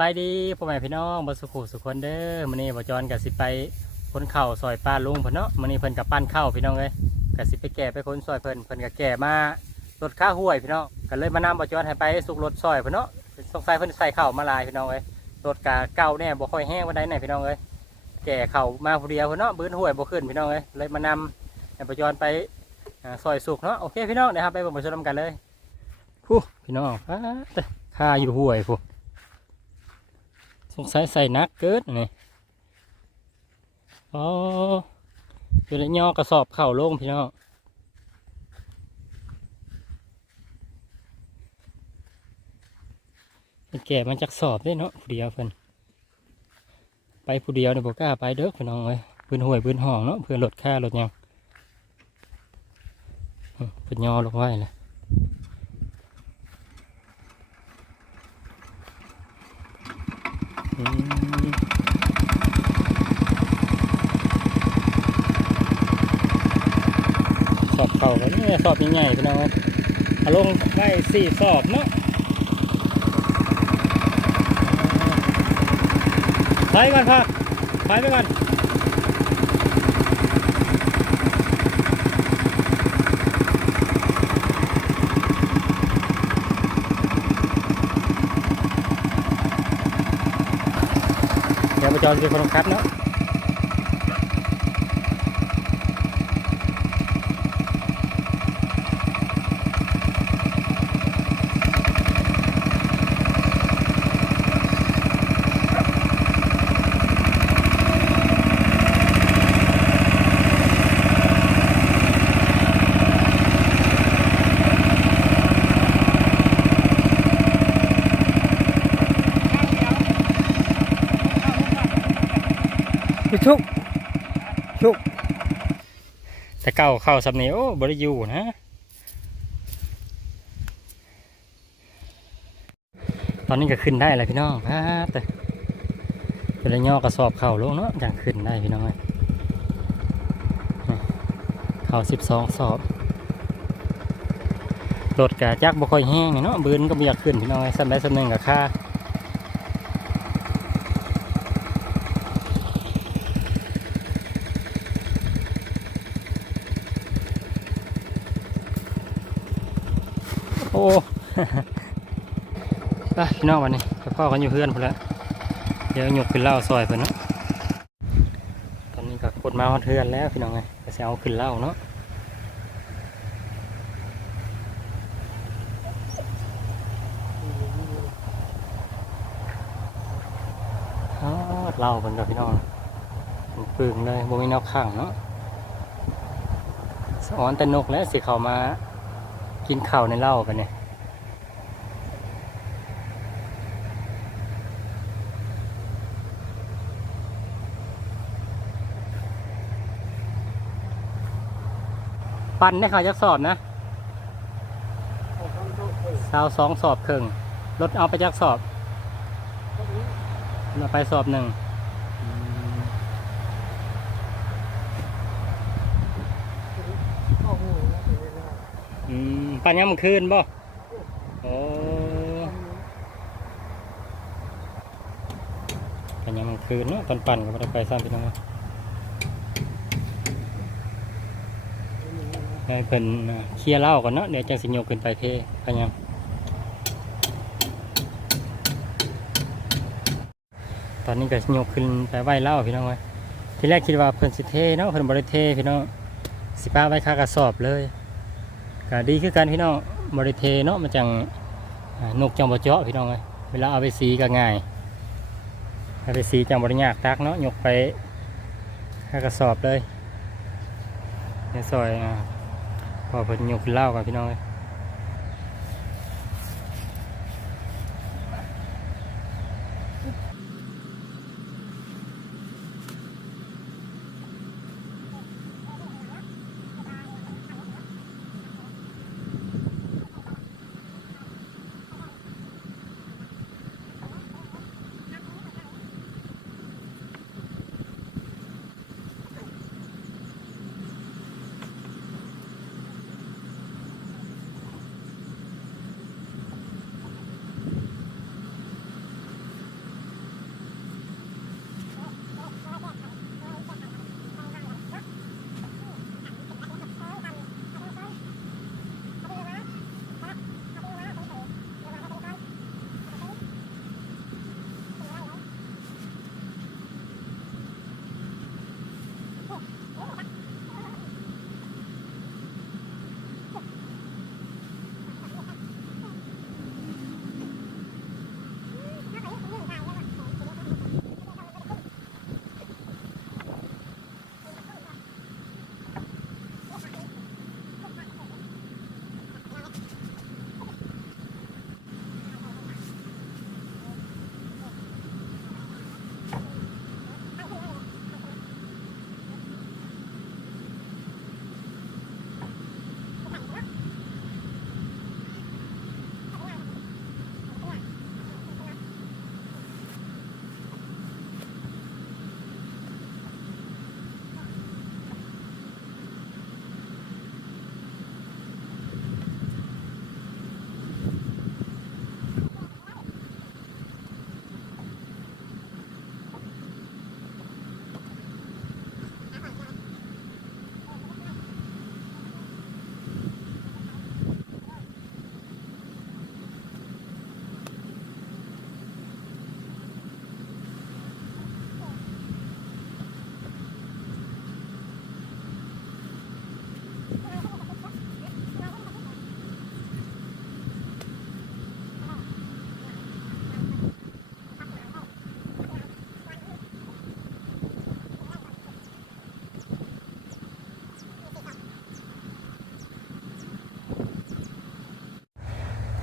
บายดีพ่อแม่พี่น้องบ่สุขุสุขคนเด้อมื้อนี้บ่จอนก็สิไปคนเข่าซอยป้าลุงเพิ่นเนาะมื้อนี้เพิ่นก็ปั้นข้าวพี่น้องเอ้ยก็สิไปแก่ไปคนซอยเพิ่นเพิ่นก็แก่มารถค่าห้วยพี่น้องก็เลยมานำบ่จอนให้ไปสุกรถซอยเพิ่นเนาะสงสัยเพิ่นใส่ข้าวมาลายพี่น้องเอ้ยรถกะเก่าแน่บ่ค่อยแห้งปานใดแน่พี่น้องเอ้ยแก่เข้ามาผู้เดียวเพิ่นเนาะบื้นห้วยบ่ขึ้นพี่น้องเอ้ยเลยมานำให้บ่จอนไปซอยสุกเนาะโอเคพี่น้องเดี๋ยวครับไปบิ่งไปชมกันเลยผู้พี่น้องข้าอยู่ห้วยผู้ งสัยใส่นักเกิดนี่อ๋ออยู่ในย่อกระสอบเข่าลงพี่น้องเป็นแก่มันจากสอบได้เนาะผู้เดียวเพิ่นไปผู้เดียวเนี่ยบอกกล้าไปเด้อพี่น้องเอ้ยปืนห่วยปืนห่องเนาะเพื่อลดค่ารถหยังอืมเป็นย่อลงไว้เลยอืม สอบเข่ากันนี่สอบใหญ่ๆพี่น้องครับเอาลงได้สี่สอบเนาะไปก่อนพ่อไปไปก่อน เดี๋ยวมาจอดเป็นคนคัดเนาะ ชุกชุกแต่เก่าเข้าสำเนียโอ้บริยูนะตอนนี้ก็ขึ้นได้แล้วพี่น้องพาดแต่เป็นระยอกระสอบเข่าลงเนาะอย่างขึ้นได้พี่น้องเอ้ยเข่าสิบสองสอบรถกะจักบ่ค่อยแห้งเนาะบืนก็ไม่อยากขึ้นพี่น้องเอ้ยสำได้สำหนึ่งกับค่า โอ้ ไปพี่ น้องวันนี้ไปพ่อกันอยู่เพื่อนพุ่นละเดี๋ยวหยกขึ้นเล้าซอยเพิ่นเนาะตอนนี้ก็กดมาฮอดเทือนแล้วพี่น้องไงก็จะเอาขึ้นเล้าเนาะเล้าเพิ่นกับพี่น้องปึงเลยบ่มีแนวข้างเนาะสอนแต่นกแล้วสิเขามากินข้าวในเล้ากันเนี่ย ปั่นได้ข่าวจักสอบนะสาวสองสอบครึ่งรถเอาไปจักสอบเราไปสอบหนึ่งอืมปั่นยามมื้อคืนบ่โอ้ปันยามมื้อคืนเนาะตอนปั่นก็บ่ได้ไปซ้ำพี่น้องเนาะ ให้เพิ่นเคลียร์เหล้าก่อนเนาะเดี๋ยวจะสิโยกขึ้นไปเทพะยามตอนนี้ก็สิโยกขึ้นไปไหว้เหล้าพี่น้องไว้ทีแรกคิดว่าเพิ่นสิเทเนาะเพิ่นบ่ได้เทพี่น้องสิป้าไว้ค่ากระสอบเลยก็ดีคือกันพี่น้องบ่ได้เทเนาะมันจังนกจังบ่เจาะพี่น้องเอ้ยเวลาเอาไปสีก็ง่ายเอาไปสีจังบ่ได้ยากตักเนาะยกไปค่ากระสอบเลยในซอยอ่า พอเพิ่นยกขึ้นเหล้ากันพี่น้องเอ้ย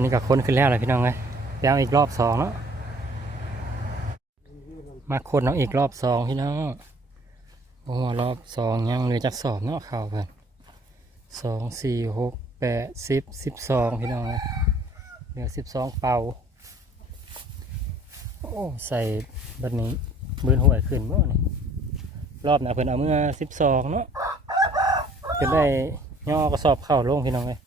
นนี้ก็ค้นขึ้นแล้วเลยพี่น้องเลยไปเอาอีกรอบสองเนาะมาคนเอาอีกรอบสองพี่น้องโอ้รอบสองยังเลือจากสอบเนาะเข่าเพิ่นสองสี่หกแปดสิบสิบสองพี่น้องเลยเหลือสิบสองเป่าโอ้ใส่บัดนี้บืนห่วยขึ้นเมื่อนี่รอบหนะเพิ่นเอาเมื่อสิบสองเนาะเพิ่นได้ย่อกระสอบเข่าลงพี่น้องเลย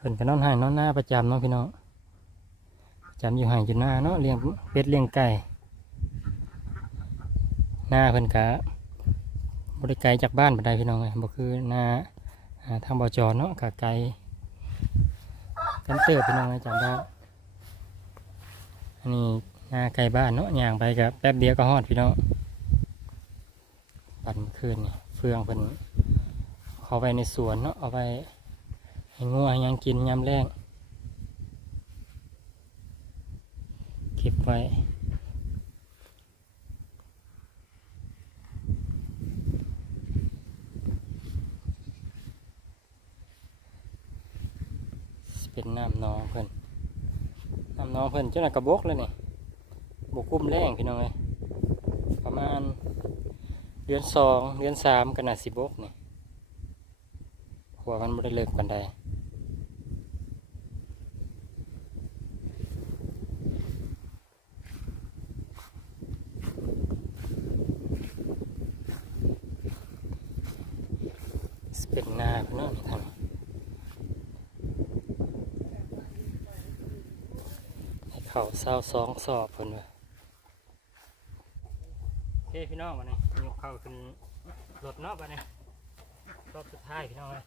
เพิ่นก็นอนให้นอนหน้าประจำเนาะพี่น้องประจำอยู่ให้อยู่หน้าเนาะเลี้ยงเป็ดเลี้ยงไก่หน้าเพิ่นก็บริไกลจากบ้านบันไดพี่น้องเลยบ่คือหน้าทางบ่อจอเนาะกะไกลกันเติบพี่น้องเลยจากบ้อันนี้หน้าไกลบ้านเนาะย่างไปกับแป๊บเดียวก็ฮอดพี่น้องปั่นคืนนี่เฟืองเพิ่นเขาไปในสวนเนาะเอาไป ให้งัวยังกินยามแรงเก็บไว้เป็นน้ำหนองเพิ่อนน้ำหนองเพิ่อนเจ้าหน้ากระบกเลยนี่บกกุ้มแรงพี่น้องเลยประมาณเดือนสองเดือนสามกันนาดสิบกนี่หัวมันไม่ได้เลิกปันใด ส เป็นาพี่น้องนี่ทางให้เขาเศร้าสองสอบคนว่าโอเคพี่น้องมาเนี่ยยกเข่าขึ้นรถเนาะมาเนี่ยรอบสุดท้ายพี่น้องเลย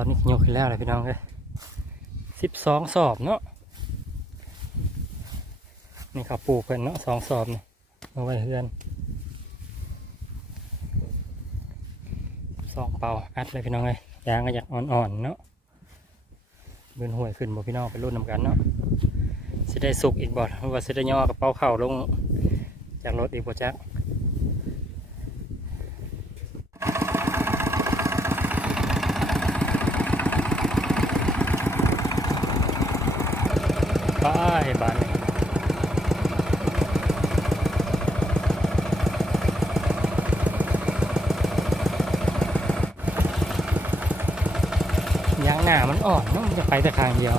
ตอนนี้ยกขึ้นแล้วเลยพี่น้องเลยสิบสองสอบเนาะนี่เขาปลูกเพิ่นเนาะสองสอบเนี่เอาไว้เฮือนสองเป่าอัดเลยพี่น้องเลยยางก็อยากอ่อนๆเนาะเบืนห่วยขึ้นบ่พี่น้องไปรุ่นนำกันเนาะสิได้สุกอีกบ่หรือว่าสิได้ย่อกระเป๋าเข่าลงจากรถอีกบ่จัก ไปบ้านยางหน้ามันอ่อนนะมันจะไปแต่ทางเดียว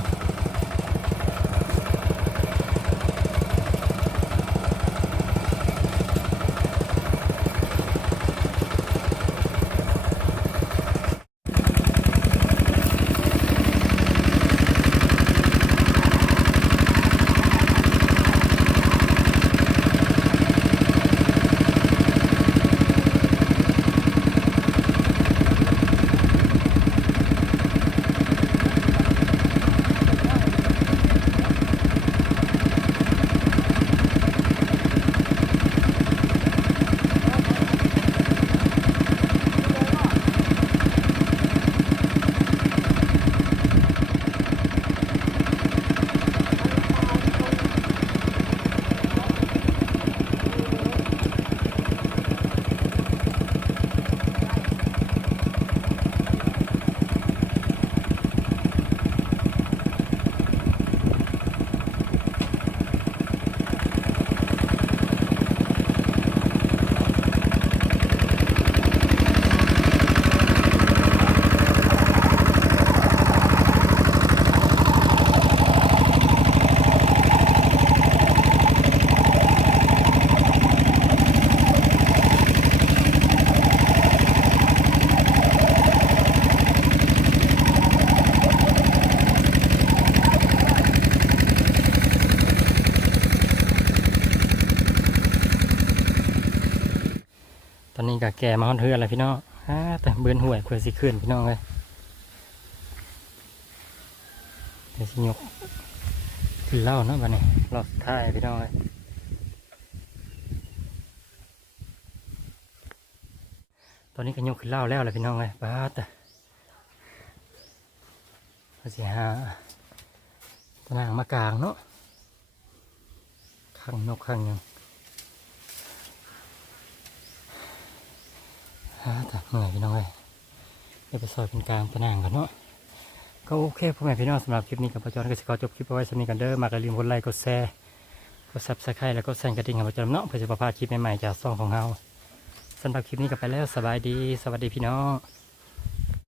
อนนี้ก็แก่มาฮอนเทือนแล้วพี่น้องอ่าแต่เบือนห่วยเพื่อสิขึ้นพี่น้องเลยเดี๋ยวสิยกขึ้นเล่าเนาะบัดนี้รอบท้ายพี่น้องเลยตอนนี้ก็ยกขึ้นเล่าแล้วแหละพี่น้องเลยบ้าแต่ก็สิหาตนางมากลางเนาะข้างนกข้างยัง ฮะแต่เหนื่อยพี่น้องเลยเดี๋ยวไปซอยเป็นกลางตะนางกันเนาะก็โอเคพ่อแม่พี่น้องสำหรับคลิปนี้กับประจอนก็จะขอจบคลิปเอาไว้สำนี้กันเด้อมากระลืมกดไลค์กดแชร์กดซับสไครต์แล้วก็แซงกระดิ่งกับประจอนเนาะเพื่อจะประพาคลิปใหม่ๆจากซ่องของเราสำหรับคลิปนี้ก็ไปแล้วสบายดี สวัสดีพี่น้อง